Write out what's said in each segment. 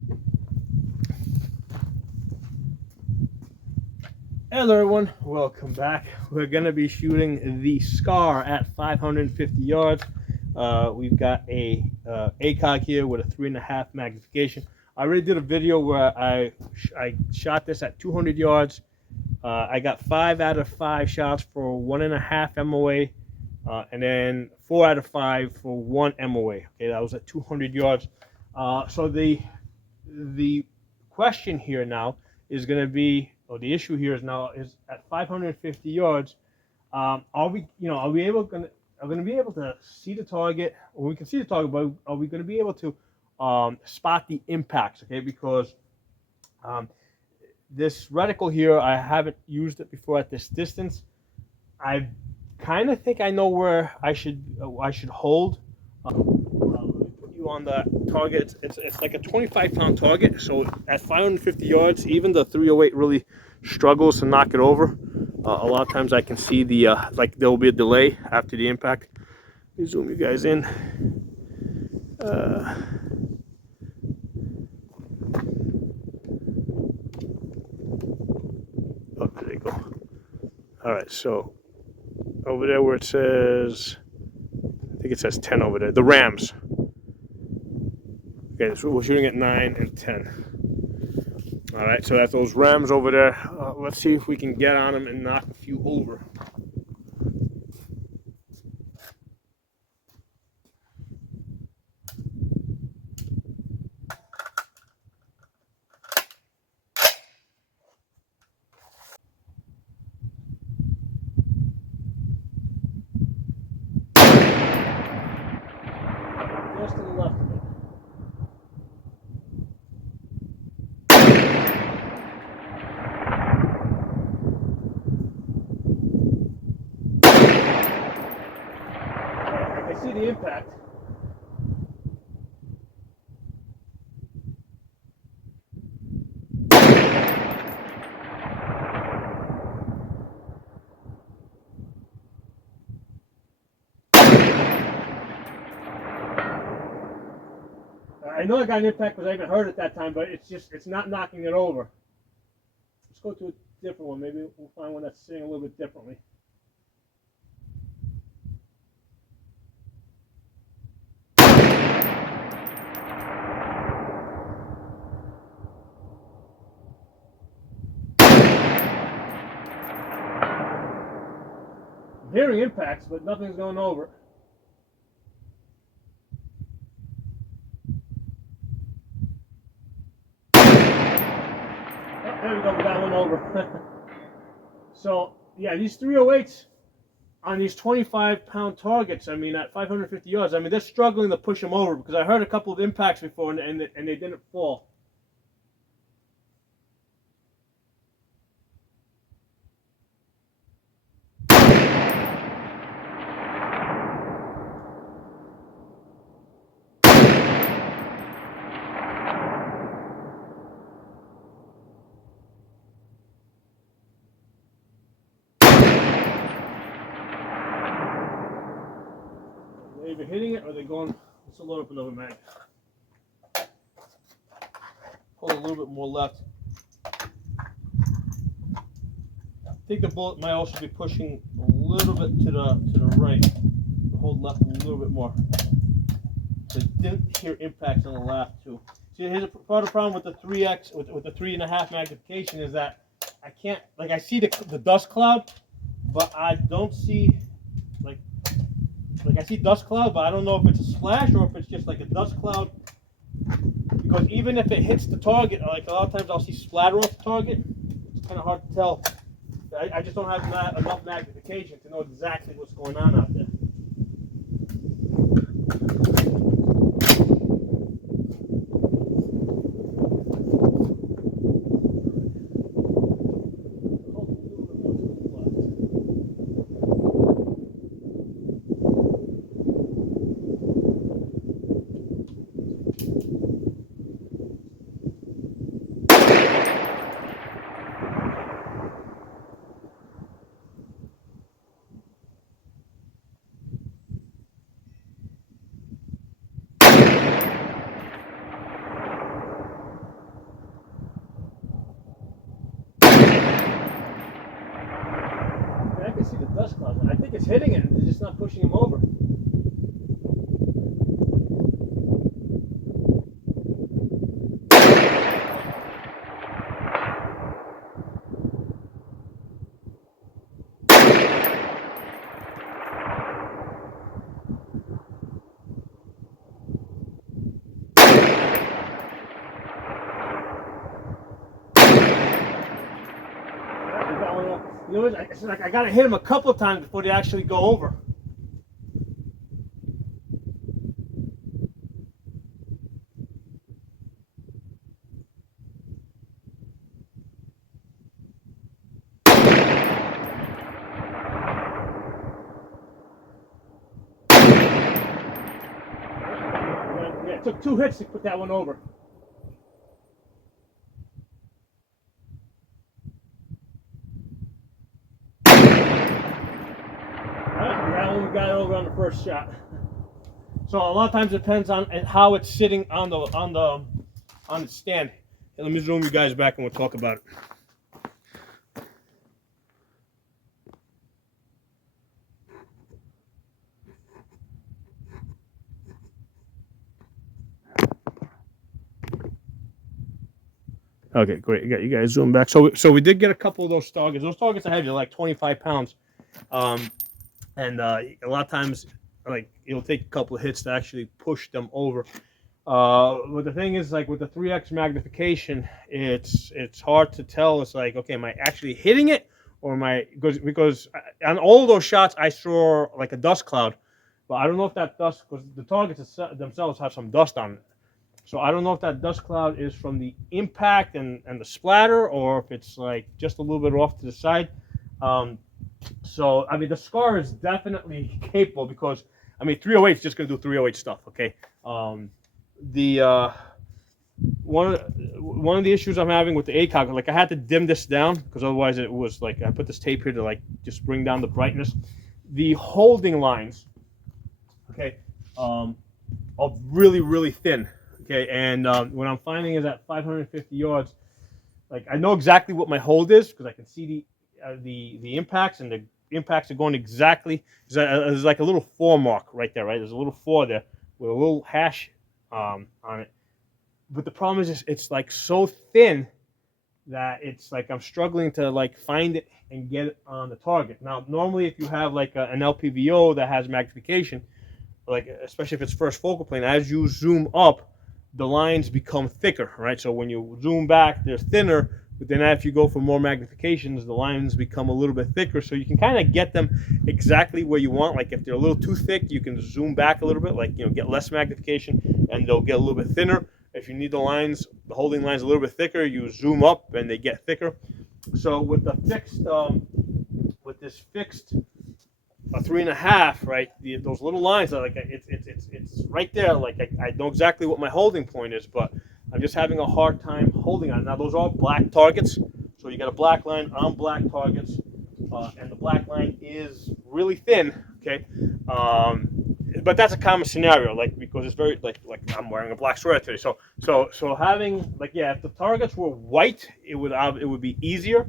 Hello everyone, welcome back. We're going to be shooting the SCAR at 550 yards. We've got a ACOG here with a 3.5 magnification. I already did a video where I shot this at 200 yards. I got 5 out of 5 shots for 1.5 MOA, and then 4 out of 5 for 1 MOA. Okay, that was at 200 yards. So the question here now is going to be, or the issue here is now is at 550 yards. Are we going to be able to see the target? Or we can see the target, but are we going to be able to spot the impacts? Okay, because this reticle here, I haven't used it before at this distance. I kind of think I know where I should hold. Let me put you on the target. It's like a 25-pound target, so at 550 yards, even the 308 really struggles to knock it over. A lot of times I can see the like there will be a delay after the impact. Let me zoom you guys in. Oh, there you go. All right, so over there where it says, I think it says 10 over there, the Rams. Okay, so we're shooting at 9 and 10. All right, so that's those Rams over there. Let's see if we can get on them and knock a few over. Just to the left of it. I see the impact. I know I got an impact because I even heard it that time, but it's not knocking it over. Let's go to a different one. Maybe we'll find one that's sitting a little bit differently. I'm hearing impacts, but nothing's going over. There we go, we got one over. So, yeah, these 308s on these 25-pound targets, I mean, at 550 yards, I mean, they're struggling to push them over because I heard a couple of impacts before and they didn't fall. They're either hitting it or they're going. Let's load up another mag. Hold a little bit more left. I think the bullet might also be pushing a little bit to the right. Hold left a little bit more. So didn't hear impacts on the last two. See, here's part of the problem with the 3x with the 3.5 magnification is that I can't, like, I see the dust cloud, but I don't see like I see dust cloud, but I don't know if it's a splash or if it's just like a dust cloud. Because even if it hits the target, like a lot of times I'll see splatter off the target. It's kind of hard to tell. I just don't have enough magnification to know exactly what's going on out there. I think it's hitting it. It's just not pushing him over. You know, it's like I gotta hit him a couple of times before they actually go over. Yeah, it took 2 hits to put that one over. That one got over on the first shot. So a lot of times it depends on how it's sitting on the stand. And let me zoom you guys back and we'll talk about it. Okay, great. You guys zoom back. So we did get a couple of those targets. Those targets are heavy, like 25 pounds. And a lot of times, like, it'll take a couple of hits to actually push them over. But the thing is, like, with the 3x magnification, it's hard to tell. It's like, okay, am I actually hitting it, or am I, because on all those shots I saw like a dust cloud, but I don't know if that dust, because the targets themselves have some dust on it. So I don't know if that dust cloud is from the impact and the splatter, or if it's like just a little bit off to the side. So I mean, the scar is definitely capable, because I mean 308 is just going to do 308 stuff. Okay. One of the issues I'm having with the ACOG, like I had to dim this down because otherwise it was like I put this tape here to like just bring down the brightness. The holding lines, okay, are really thin. Okay, and what I'm finding is at 550 yards, like I know exactly what my hold is because I can see the impacts, and the impacts are going exactly. There's like a little 4 mark right there, right? There's a little 4 there with a little hash on it. But the problem is it's like so thin that it's like I'm struggling to like find it and get it on the target. Now, normally if you have like an LPVO that has magnification, like especially if it's first focal plane, as you zoom up, the lines become thicker, right? So when you zoom back, they're thinner, but then if you go for more magnifications, the lines become a little bit thicker, so you can kind of get them exactly where you want. Like if they're a little too thick, you can zoom back a little bit, like, you know, get less magnification, and they'll get a little bit thinner. If you need the holding lines a little bit thicker, you zoom up and they get thicker. So with the fixed, with this fixed a 3.5, right? Those little lines are like it's right there. Like I know exactly what my holding point is, but I'm just having a hard time holding on. Now those are black targets, so you got a black line on black targets, and the black line is really thin. Okay, but that's a common scenario, like because it's very like I'm wearing a black sweater today. So having like, yeah, if the targets were white, it would be easier.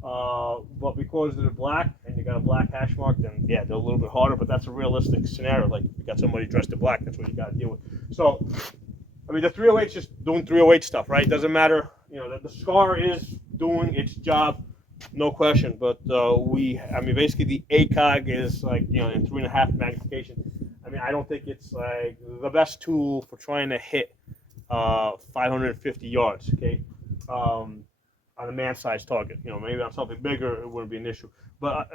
But because they're black and you got a black hash mark, then yeah, they're a little bit harder. But that's a realistic scenario. Like you got somebody dressed in black, that's what you got to deal with. So, I mean, the 308 is just doing 308 stuff, right? It doesn't matter, you know, the scar is doing its job, no question. But I mean, basically the ACOG is like, you know, in 3.5 magnification. I mean, I don't think it's like the best tool for trying to hit 550 yards. Okay. On a man-sized target, you know, maybe on something bigger it wouldn't be an issue. But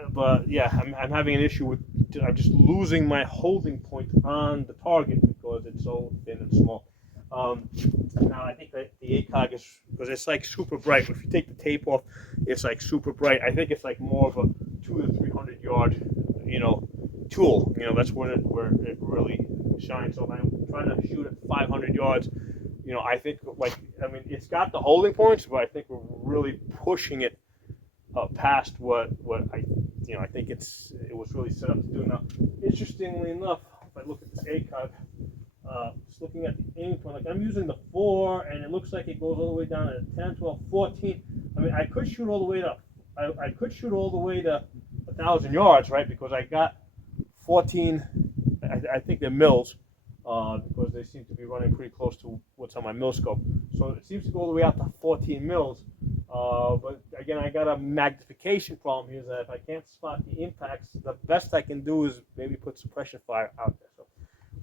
yeah, I'm having an issue with I'm just losing my holding point on the target because it's so thin and small. Now I think that the ACOG is, because it's like super bright. If you take the tape off, it's like super bright. I think it's like more of a 200 to 300 yard, you know, tool. You know, that's where it really shines. So if I'm trying to shoot at 500 yards. You know, I think, like, I mean, it's got the holding points, but I think we're really pushing it past what I, you know, I think it was really set up to do. Now, interestingly enough, if I look at this ACOG, just looking at the aim point, like I'm using the 4, and it looks like it goes all the way down to 10, 12, 14. I mean, I could shoot all the way to, I could shoot all the way to 1,000 yards, right? Because I got 14. I think they're mills, because they seem to be running pretty close to what's on my mill scope. So it seems to go all the way out to 14 mils. But again, I got a magnification problem here. That if I can't spot the impacts, the best I can do is maybe put suppression fire out there.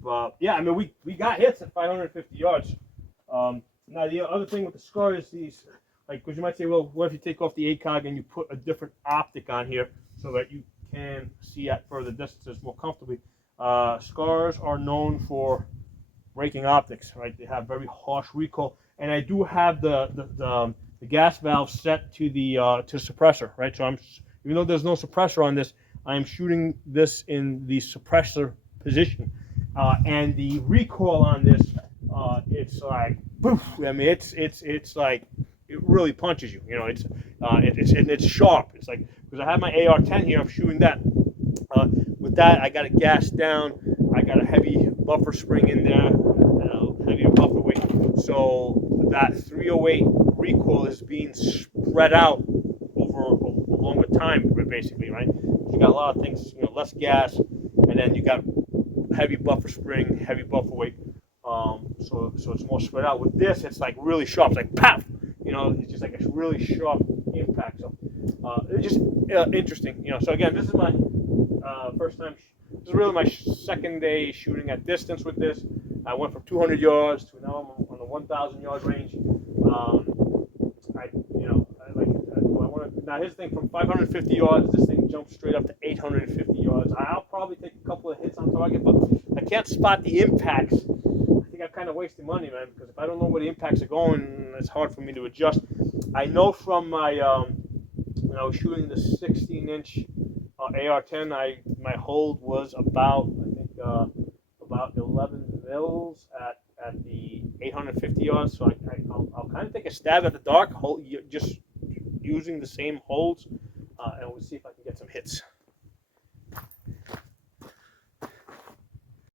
So, yeah, I mean, we got hits at 550 yards. Now the other thing with the scar is these, like, because you might say, well, what if you take off the ACOG and you put a different optic on here so that you can see at further distances more comfortably? Scars are known for breaking optics, right? They have very harsh recoil, and I do have the gas valve set to the to suppressor, right? So even though there's no suppressor on this, I'm shooting this in the suppressor position, and the recoil on this, it's like, poof. I mean, it's like, it really punches you. You know, it's sharp. It's like, because I have my AR-10 here, I'm shooting that. With that, I got it gassed down. I got a heavy buffer spring in there, heavy buffer weight. So that 308 recoil is being spread out over a longer time, basically, right? You got a lot of things, less gas, and then you got heavy buffer spring, heavy buffer weight. So it's more spread out. With this, it's like really sharp. It's like pop. It's just like a really sharp impact. So it's just interesting. So again, this is my first time. This is really my second day shooting at distance with this. I went from 200 yards to now I'm on the 1,000 yard range. Now here's the thing: from 550 yards, this thing jumps straight up to 850 yards. I'll probably take a couple of hits on target, but I can't spot the impacts. I think I'm kind of wasting money, man, because if I don't know where the impacts are going, it's hard for me to adjust. I know from my when I was shooting the 16-inch AR-10, my hold was about, I think, about 11 mils at the 850 yards. So I'll kind of take a stab at the dark, just using the same holds, and we'll see if I can get some hits.